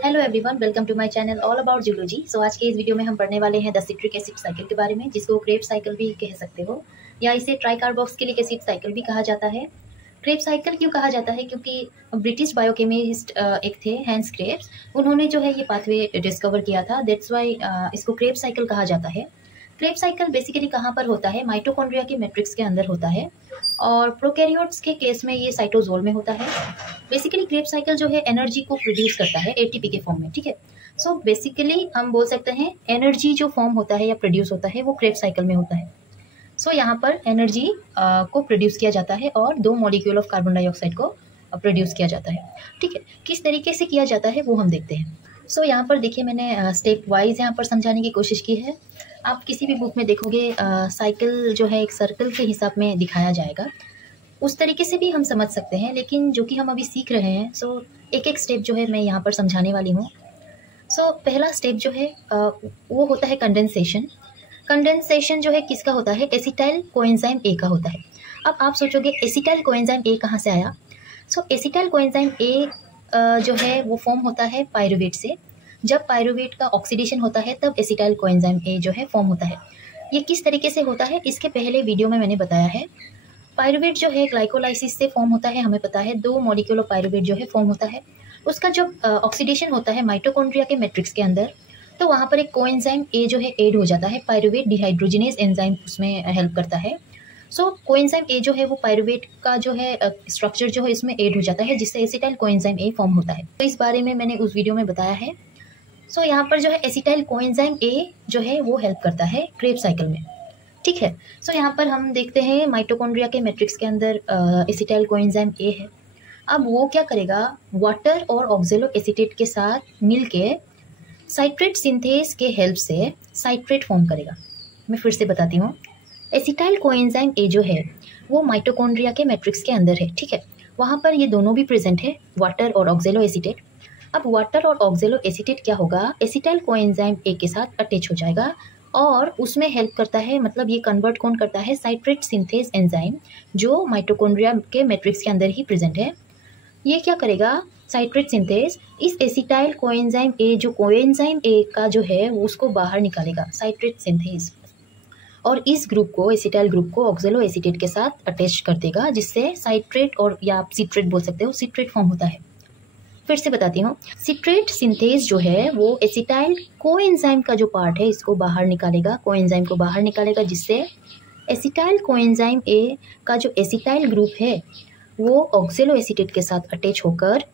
Hello everyone, welcome to my channel all about zoology. So आज के इस video में हम पढ़ने वाले हैं द सिट्रिक एसिड साइकिल के बारे में, जिसको क्रेब साइकिल भी कह सकते हो या इसे ट्राइकार्बोक्सिलिक एसिड साइकिल भी कहा जाता है। क्रेब साइकिल क्यों कहा जाता है? क्योंकि ब्रिटिश बायोकेमिस्ट एक थे, हैंस क्रेब्स। उन्होंने जो है ये पाथवे डिस्कवर किया था, दैट्स वाई इसको क्रेब साइकिल कहा जाता है। क्रेब साइकिल बेसिकली कहाँ पर होता है? माइटोकॉन्ड्रिया के मैट्रिक्स के अंदर होता है और प्रोकैरियोट्स के केस में ये साइटोजोल में होता है। बेसिकली क्रेब साइकिल जो है एनर्जी को प्रोड्यूस करता है एटीपी के फॉर्म में, ठीक है। सो बेसिकली हम बोल सकते हैं एनर्जी जो फॉर्म होता है या प्रोड्यूस होता है वो क्रेब साइकिल में होता है। सो यहाँ पर एनर्जी को प्रोड्यूस किया जाता है और 2 मॉलिक्यूल ऑफ कार्बन डाइऑक्साइड को प्रोड्यूस किया जाता है, ठीक है। किस तरीके से किया जाता है वो हम देखते हैं। सो यहाँ पर देखिए, मैंने स्टेप वाइज यहाँ पर समझाने की कोशिश की है। आप किसी भी बुक में देखोगे साइकिल जो है एक सर्कल के हिसाब में दिखाया जाएगा, उस तरीके से भी हम समझ सकते हैं, लेकिन जो कि हम अभी सीख रहे हैं, सो एक एक स्टेप जो है मैं यहाँ पर समझाने वाली हूँ। सो पहला स्टेप जो है वो होता है कंडेंसेशन। कंडेंसेशन जो है किसका होता है? एसिटाइल कोएंजाइम ए का होता है। अब आप सोचोगे एसिटाइल कोएंजाइम ए कहाँ से आया? सो एसिटाइल कोएंजाइम ए जो है वो फॉर्म होता है पायरुवेट से। जब पायरुवेट का ऑक्सीडेशन होता है तब एसिटाइल कोएंजाइम ए जो है फॉर्म होता है। ये किस तरीके से होता है इसके पहले वीडियो में मैंने बताया है। पायरुवेट जो है ग्लाइकोलाइसिस से फॉर्म होता है, हमें पता है 2 मॉलिक्यूल ऑफ पायरुवेट जो है फॉर्म होता है। उसका जब ऑक्सीडेशन होता है माइटोकॉन्ड्रिया के मैट्रिक्स के अंदर, तो वहाँ पर एक कोएंजाइम ए जो है ऐड हो जाता है। पायरुवेट डिहाइड्रोजिनेज एंजाइम उसमें हेल्प करता है। सो कोएंजाइम ए जो है वो पायरुवेट का जो है स्ट्रक्चर जो है इसमें ऐड हो जाता है, जिससे एसिटाइल कोएंजाइम ए फॉर्म होता है। तो इस बारे में मैंने उस वीडियो में बताया है। सो यहाँ पर जो है एसिटाइल कोएंजाइम ए जो है वो हेल्प करता है क्रेब साइकिल में, ठीक है। सो यहाँ पर हम देखते हैं माइटोकॉन्ड्रिया के मैट्रिक्स के अंदर एसिटाइल कोएंजाइम ए है। अब वो क्या करेगा? वाटर और ऑक्जेलो एसीटेट के साथ मिलके साइट्रेट सिंथेज के हेल्प से साइट्रेट फॉर्म करेगा। मैं फिर से बताती हूँ, एसिटाइल कोएंजाइम ए जो है वो माइटोकॉन्ड्रिया के मैट्रिक्स के अंदर है, ठीक है। वहाँ पर ये दोनों भी प्रेजेंट है, वाटर और ऑक्जेलो एसीटेट। अब वाटर और ऑक्जेलो एसीटेट क्या होगा? एसिटाइल कोएंजाइम ए के साथ अटैच हो जाएगा और उसमें हेल्प करता है, मतलब ये कन्वर्ट कौन करता है? साइट्रेट सिंथेज एंजाइम, जो माइटोकॉन्ड्रिया के मैट्रिक्स के अंदर ही प्रेजेंट है। ये क्या करेगा? साइट्रेट सिंथेज इस एसिटाइल कोएंजाइम ए, जो कोएंजाइम ए का जो है वो उसको बाहर निकालेगा, साइट्रेट सिंथेज, और इस ग्रुप को, एसिटाइल ग्रुप को ऑक्जेलो एसीटेट के साथ अटैच कर देगा, जिससे साइट्रेट और या आप सिट्रेट बोल सकते हो, सिट्रेट फॉर्म होता है। फिर से बताती हूँ, सिट्रेट सिंथेज जो है वो एसिटाइल कोएंजाइम का जो पार्ट है इसको बाहर निकालेगा, कोएंजाइम को बाहर निकालेगा, जिससे एसिटाइल कोएंजाइम ए का जो एसिटाइल ग्रुप है वो ऑक्जेलो एसीटेट के साथ अटैच होकर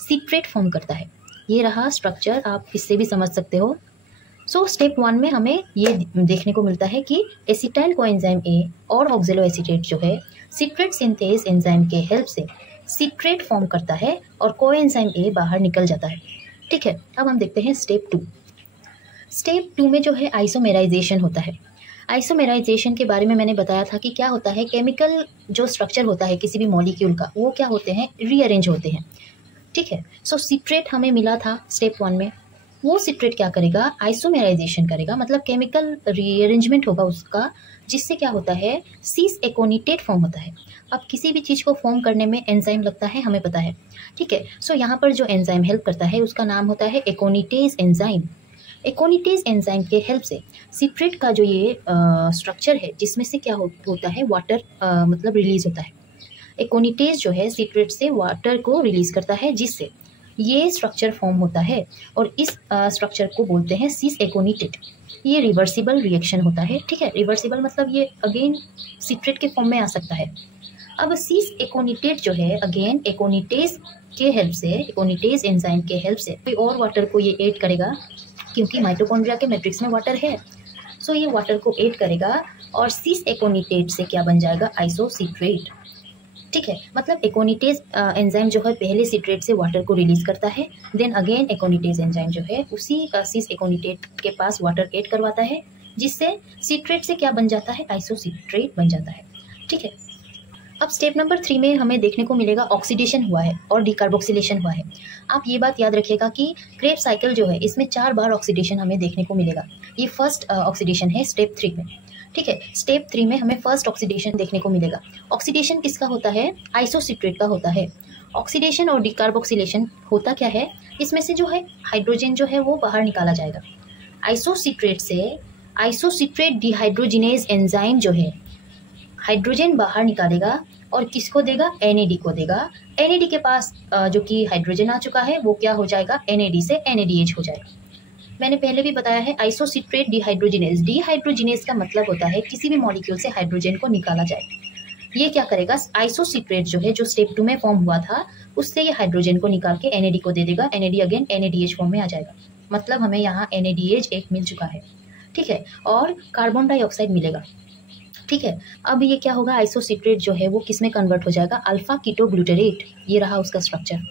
सिट्रेट फॉर्म करता है। ये रहा स्ट्रक्चर, आप इससे भी समझ सकते हो। सो स्टेप 1 में हमें ये देखने को मिलता है कि एसिटाइल कोएंजाइम ए और ऑक्जेलो एसीटेट जो है सिट्रेट सिंथेज एंजाइम के हेल्प से सिट्रेट फॉर्म करता है और कोएंजाइम ए बाहर निकल जाता है, ठीक है। अब हम देखते हैं स्टेप 2। स्टेप 2 में जो है आइसोमेराइजेशन होता है। आइसोमेराइजेशन के बारे में मैंने बताया था कि क्या होता है, केमिकल जो स्ट्रक्चर होता है किसी भी मॉलिक्यूल का, वो क्या होते हैं? रीअरेंज होते हैं, ठीक है। सो सिट्रेट हमें मिला था स्टेप 1 में, वो सिट्रेट क्या करेगा? आइसोमेराइजेशन करेगा, मतलब केमिकल रीअरेंजमेंट होगा उसका, जिससे क्या होता है? सीस एकोनिटेट फॉर्म होता है। अब किसी भी चीज़ को फॉर्म करने में एंजाइम लगता है, हमें पता है, ठीक है। सो यहाँ पर जो एंजाइम हेल्प करता है उसका नाम होता है एकोनिटेज एंजाइम। एकोनिटेज एंजाइम के हेल्प से सिट्रेट का जो ये स्ट्रक्चर है, जिसमें से क्या होता है? वाटर मतलब रिलीज होता है। एकोनिटेज जो है सिट्रेट से वाटर को रिलीज करता है, जिससे ये स्ट्रक्चर फॉर्म होता है और इस स्ट्रक्चर को बोलते हैं सिस एकोनिटेट। ये रिवर्सिबल रिएक्शन होता है, ठीक है। रिवर्सिबल मतलब ये अगेन सिट्रेट के फॉर्म में आ सकता है। अब सिस एकोनिटेट जो है अगेन एकोनिटेज के हेल्प से, एकोनिटेज एंजाइम के हेल्प से कोई और वाटर को ये ऐड करेगा, क्योंकि माइटोकॉन्ड्रिया के मैट्रिक्स में वाटर है। सो ये वाटर को ऐड करेगा और सिस एकोनिटेट से क्या बन जाएगा? आइसोसिट्रेट, ठीक है। मतलब एकोनिटेज एंजाइम जो है पहले सिट्रेट से वाटर को रिलीज करता है, देन अगेन एकोनिटेज एंजाइम जो है उसी सिस एकोनिटेट के पास वाटर ऐड करवाता है, जिससे सिट्रेट से क्या बन जाता है? आइसोसिट्रेट बन जाता है, ठीक है। अब स्टेप नंबर 3 में हमें देखने को मिलेगा ऑक्सीडेशन हुआ है और डिकार्बोक्सिलेशन हुआ है। आप ये बात याद रखिएगा कि क्रेब साइकिल जो है इसमें 4 बार ऑक्सीडेशन हमें देखने को मिलेगा। ये फर्स्ट ऑक्सीडेशन है स्टेप 3 में, ठीक है। स्टेप 3 में हमें फर्स्ट ऑक्सीडेशन देखने को मिलेगा। ऑक्सीडेशन किसका होता है? आइसोसिट्रेट का होता है। ऑक्सीडेशन और डिकार्बोक्सिलेशन होता क्या है, इसमें से जो है हाइड्रोजन जो है वो बाहर निकाला जाएगा। आइसोसिट्रेट से आइसोसिट्रेट डिहाइड्रोजिनेज एंजाइम जो है हाइड्रोजन बाहर निकालेगा और किसको देगा, NAD को देगा। NAD के पास जो कि हाइड्रोजन आ चुका है वो क्या हो जाएगा, NAD से NADH हो जाएगा। मैंने पहले भी बताया है आइसोसिट्रेट डिहाइड्रोजिनेज का मतलब होता है किसी भी मॉलिक्यूल से हाइड्रोजन को निकाला जाए। ये क्या करेगा, आइसोसिट्रेट जो है जो स्टेप 2 में फॉर्म हुआ था उससे ये हाइड्रोजन को निकाल के NAD को दे देगा। NAD अगेन NADH फॉर्म में आ जाएगा, मतलब हमें यहाँ NADH एक मिल चुका है, ठीक है, और कार्बन डाइऑक्साइड मिलेगा, ठीक है। अब ये क्या होगा, आइसोसिट्रेट जो है वो किस में कन्वर्ट हो जाएगा, अल्फा कीटोग्लूटरेट। ये रहा उसका स्ट्रक्चर,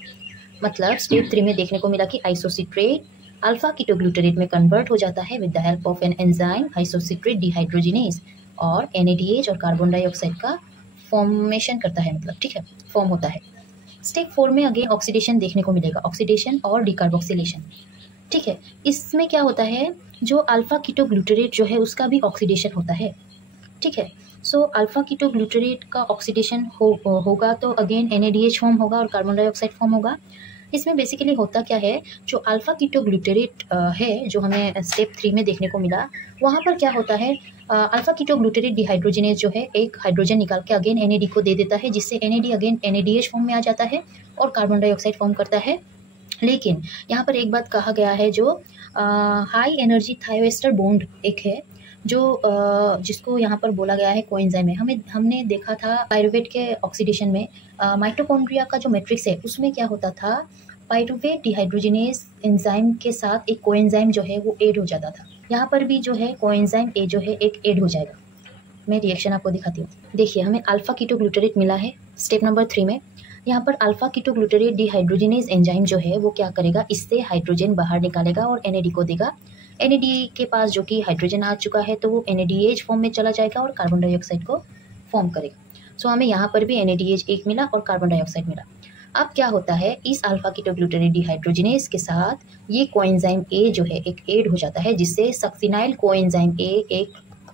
मतलब स्टेप 3 में देखने को मिला कि आइसोसिट्रेट अल्फा कीटोग्लूटरेट में कन्वर्ट हो जाता है with the help of an enzyme isocitrate dehydrogenase, और NADH और कार्बन डाइऑक्साइड का फॉर्मेशन करता है, मतलब ठीक है, फॉर्म होता है। स्टेप 4 में अगेन ऑक्सीडेशन देखने को मिलेगा, ऑक्सीडेशन और डिकार्बोक्सिलेशन, ठीक है। इसमें क्या होता है, जो अल्फा कीटोग्लूटरेट जो है उसका भी ऑक्सीडेशन होता है, ठीक है। सो अल्फा कीटोग्लूटरेट का ऑक्सीडेशन होगा तो अगेन NADH फॉर्म होगा और कार्बन डाइऑक्साइड फॉर्म होगा। इसमें बेसिकली होता क्या है, जो अल्फा कीटोग्लूटरेट है जो हमें स्टेप 3 में देखने को मिला, वहाँ पर क्या होता है, अल्फा कीटोग्लूटरेट डिहाइड्रोजिनेज जो है एक हाइड्रोजन निकाल के अगेन NAD को दे देता है, जिससे NAD अगेन NADH फॉर्म में आ जाता है और कार्बन डाइऑक्साइड फॉर्म करता है। लेकिन यहाँ पर एक बात कहा गया है, जो हाई एनर्जी थायोएस्टर बॉन्ड एक है जो जिसको यहाँ पर बोला गया है कोएंजाइम है। हमने देखा था पायरुवेट के ऑक्सीडेशन में माइटोकॉन्ड्रिया का जो मैट्रिक्स है उसमें क्या होता था, पायरुवेट डिहाइड्रोजिनेज एंजाइम के साथ एक कोएंजाइम जो है वो ऐड हो जाता था। यहाँ पर भी जो है कोएंजाइम ए जो है एक ऐड हो जाएगा। मैं रिएक्शन आपको दिखाती हूँ। देखिए हमें अल्फा कीटोग्लूटरेट मिला है स्टेप नंबर 3 में। यहाँ पर अल्फा कीटोग्लूटरेट डिहाइड्रोजिनेज एंजाइम जो है वो क्या करेगा, इससे हाइड्रोजन बाहर निकालेगा और NAD को देगा। NAD के पास जो कि हाइड्रोजन आ चुका है तो वो NADH फॉर्म में चला जाएगा और कार्बन डाइऑक्साइड को फॉर्म करेगा। सो हमें यहाँ पर भी NADH एक मिला और कार्बन डाइऑक्साइड मिला। अब क्या होता है, इस अल्फा कीटोग्लूटरेट डिहाइड्रोजिनेज के साथ ये कोएंजाइम ए जो है एक ऐड हो जाता है, जिससे सक्सिनाइल कोएंजाइम ए एक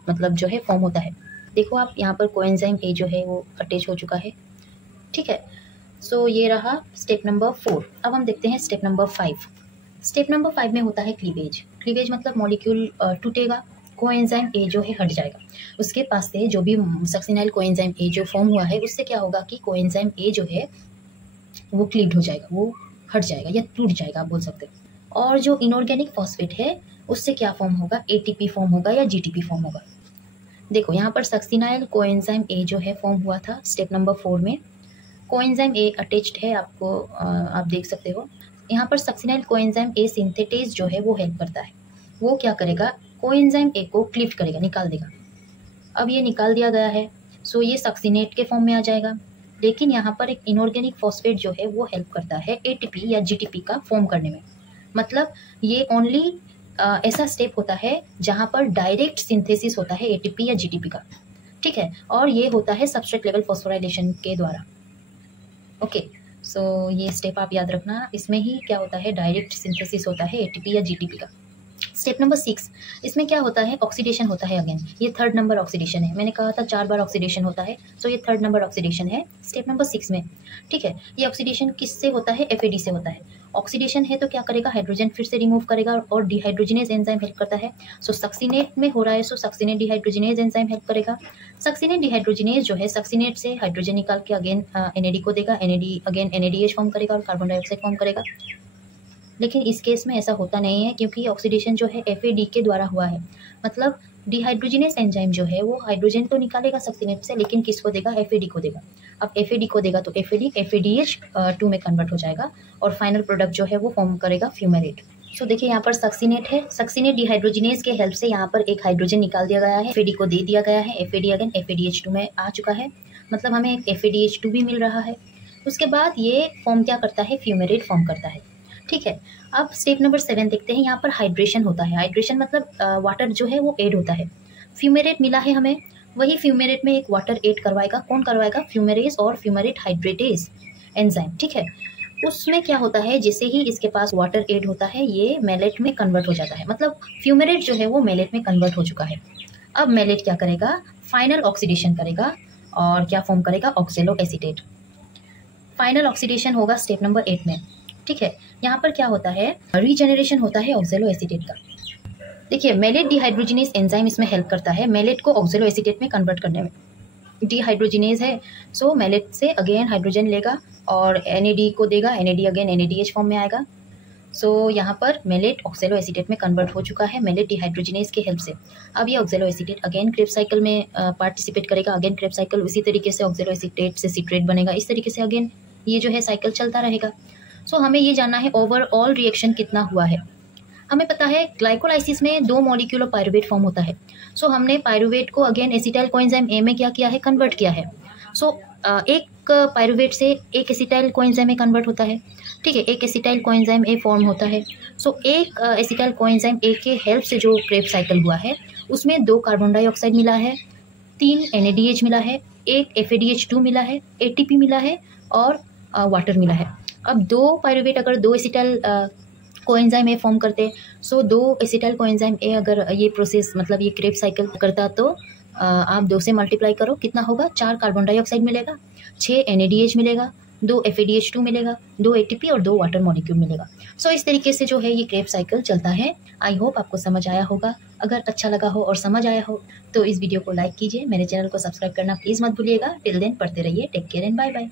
मतलब जो है फॉर्म होता है। देखो आप यहाँ पर कोएंजाइम ए जो है वो अटैच हो चुका है, ठीक है। सो ये रहा स्टेप नंबर 4। अब हम देखते हैं स्टेप नंबर 5। स्टेप नंबर 5 में होता है क्लीवेज। क्लीवेज मतलब मॉलिक्यूल टूटेगा, कोएंजाइम ए जो है हट जाएगा, उसके पास से जो भी सक्सिनाइल कोएंजाइम ए जो फॉर्म हुआ है उससे क्या होगा कि कोएंजाइम ए जो है वो क्लीव्ड हो जाएगा, वो हट जाएगा या टूट जाएगा आप बोल सकते हो। और जो इनऑर्गेनिक फॉस्फेट है उससे क्या फॉर्म होगा, ATP फॉर्म होगा या GTP फॉर्म होगा। देखो यहाँ पर सक्सिनाइल कोएंजाइम ए जो है फॉर्म हुआ था स्टेप नंबर 4 में। कोएंजाइम ए अटैच्ड है, आपको आप देख सकते हो। यहाँ पर सक्सिनाइल कोएंजाइम ए सिंथेटेज जो है वो हेल्प करता है। वो क्या करेगा, कोएंजाइम ए को क्लीव करेगा, निकाल देगा। अब ये निकाल दिया गया है, सो ये सक्सिनेट के फॉर्म में आ जाएगा। लेकिन यहाँ पर एक इनऑर्गेनिक फॉस्फेट जो है वो हेल्प करता है ATP या GTP का फॉर्म करने में। मतलब ये ओनली ऐसा स्टेप होता है जहाँ पर डायरेक्ट सिंथेसिस होता है ATP या GTP का, ठीक है। और ये होता है सबस्ट्रेट लेवल फॉस्फोराइलेशन के द्वारा। ओके, सो ये स्टेप आप याद रखना। इसमें ही क्या होता है, डायरेक्ट सिंथेसिस होता है ATP या GTP का। स्टेप नंबर 6, इसमें क्या होता है, ऑक्सीडेशन होता है अगेन। ये 3rd नंबर ऑक्सीडेशन है, मैंने कहा था 4 बार ऑक्सीडेशन होता है, सो ये 3rd नंबर ऑक्सीडेशन है स्टेप नंबर 6 में, ठीक है। ये ऑक्सीडेशन किससे होता है, FAD से होता है। ऑक्सीडेशन है तो क्या करेगा, हाइड्रोजन फिर से रिमूव करेगा और डिहाइड्रोजिनेज एंजाइम हेल्प करता है। सो सक्सिनेट में हो रहा है, सो सक्सिनेट डिहाइड्रोजिनेज एंजाइम हेल्प करेगा। सक्सिनेट डिहाइड्रोजिनेज जो है सक्सिनेट से हाइड्रोजन निकाल के अगेन NAD को देगा, NAD अगेन NADH फॉर्म करेगा और कार्बन डाइऑक्साइड फॉर्म करेगा। लेकिन इस केस में ऐसा होता नहीं है, क्योंकि ऑक्सीडेशन जो है FAD के द्वारा हुआ है। मतलब डिहाइड्रोजिनेज एंजाइम जो है वो हाइड्रोजन तो निकालेगा सक्सिनेट से, लेकिन किसको देगा, FAD को देगा। अब FAD को देगा तो FADH2 में कन्वर्ट हो जाएगा और फाइनल प्रोडक्ट जो है वो फॉर्म करेगा फ्यूमेरेट। सो देखिए यहाँ पर सक्सिनेट है, सक्सिनेट डिहाइड्रोजिनेज के हेल्प से यहाँ पर एक हाइड्रोजन निकाल दिया गया है, FAD को दे दिया गया है, FAD अगेन FADH2 में आ चुका है, मतलब हमें एक FADH2 भी मिल रहा है। उसके बाद ये फॉर्म क्या करता है, फ्यूमेरेट फॉर्म करता है, ठीक है। अब स्टेप नंबर 7 देखते हैं। यहाँ पर हाइड्रेशन होता है। हाइड्रेशन मतलब वाटर जो है वो ऐड होता है। फ्यूमेरेट मिला है हमें, वही फ्यूमेरेट में एक वाटर ऐड करवाएगा। कौन करवाएगा, फ्यूमेरेज और फ्यूमेरेट हाइड्रेटेज एंजाइम, ठीक है। उसमें क्या होता है, जैसे ही इसके पास वाटर ऐड होता है ये मेलेट में कन्वर्ट हो जाता है। मतलब फ्यूमेरेट जो है वो मेलेट में कन्वर्ट हो चुका है। अब मेलेट क्या करेगा, फाइनल ऑक्सीडेशन करेगा और क्या फॉर्म करेगा, ऑक्सेलो एसीटेट। फाइनल ऑक्सीडेशन होगा स्टेप नंबर 8 में। ठीक है, यहाँ पर क्या होता है, रीजेनरेशन होता है ऑक्सैलो एसीटेट का। देखिए, मेलेट डिहाइड्रोजिनेज एंजाइम इसमें हेल्प करता है मेलेट को ऑक्सैलो एसीटेट में कन्वर्ट करने में। डिहाइड्रोजिनेज है, सो मेलेट से अगेन हाइड्रोजन लेगा और NAD को देगा, NAD अगेन NADH फॉर्म में आएगा। सो यहाँ पर मेलेट ऑक्सैलो एसीटेट में कन्वर्ट हो चुका है मेलेट डिहाइड्रोजिनेज के हेल्प से। अब ये oxalo acetate again Krebs cycle में पार्टिसिपेट करेगा, अगेन क्रेब्स साइकिल उसी तरीके से ऑक्सैलो एसीटेट से सिट्रेट बनेगा, इस तरीके से अगेन ये जो है साइकिल चलता रहेगा। सो हमें ये जानना है ओवरऑल रिएक्शन कितना हुआ है। हमें पता है ग्लाइकोलाइसिस में 2 मॉलिक्यूल ऑफ पायरुवेट फॉर्म होता है। सो हमने पायरुवेट को अगेन एसिटाइल कोएंजाइम A में क्या किया है, कन्वर्ट किया है। सो एक पायरुवेट से एक एसिटाइल कोएंजाइम में कन्वर्ट होता है। ठीक है, एक एसिटाइल कोएंजाइम A फॉर्म होता है। सो एक एसिटाइल कोएंजाइम A के हेल्प से जो क्रेब्स साइकिल हुआ है उसमें 2 कार्बन डाइऑक्साइड मिला है, 3 NADH मिला है, एक FADH2 मिला है, ATP मिला है और वाटर मिला है। अब 2 पायरुवेट अगर 2 एसिटाइल कोएंजाइम A फॉर्म करते, सो 2 एसिटाइल कोएंजाइम A अगर ये प्रोसेस मतलब ये क्रेब्स साइकिल करता तो आप 2 से मल्टीप्लाई करो, कितना होगा, 4 कार्बन डाइऑक्साइड मिलेगा, 6 NADH मिलेगा, 2 FADH2 मिलेगा, 2 ATP और 2 वाटर मॉलिक्यूल मिलेगा। सो इस तरीके से जो है ये क्रेब्स साइकिल चलता है। आई होप आपको समझ आया होगा। अगर अच्छा लगा हो और समझ आया हो तो इस वीडियो को लाइक कीजिए, मेरे चैनल को सब्सक्राइब करना प्लीज़ मत भूलिएगा। टिल देन पढ़ते रहिए, take care and bye bye.